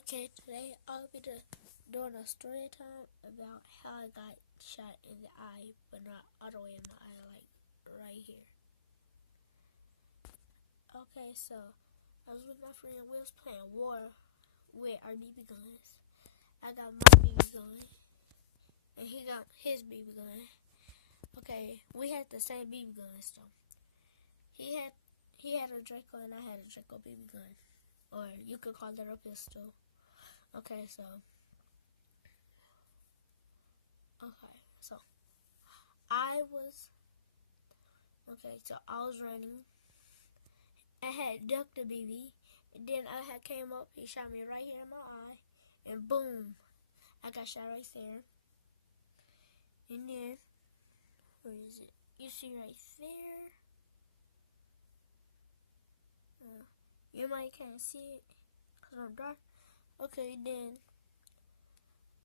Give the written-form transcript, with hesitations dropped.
Okay, today I'll be doing a story time about how I got shot in the eye, but not all the way in the eye, like right here. Okay, so I was with my friend. We was playing war with our BB guns. I got my BB gun, and he got his BB gun. Okay, we had the same BB guns though. He had a Draco and I had a Draco BB gun, or you could call it a pistol. Okay, so I was I was running. I had ducked the BB, and then I had came up. He shot me right here in my eye, and boom, I got shot right there. And then where is it? You see right there. You might can't see it cause I'm dark. Okay, then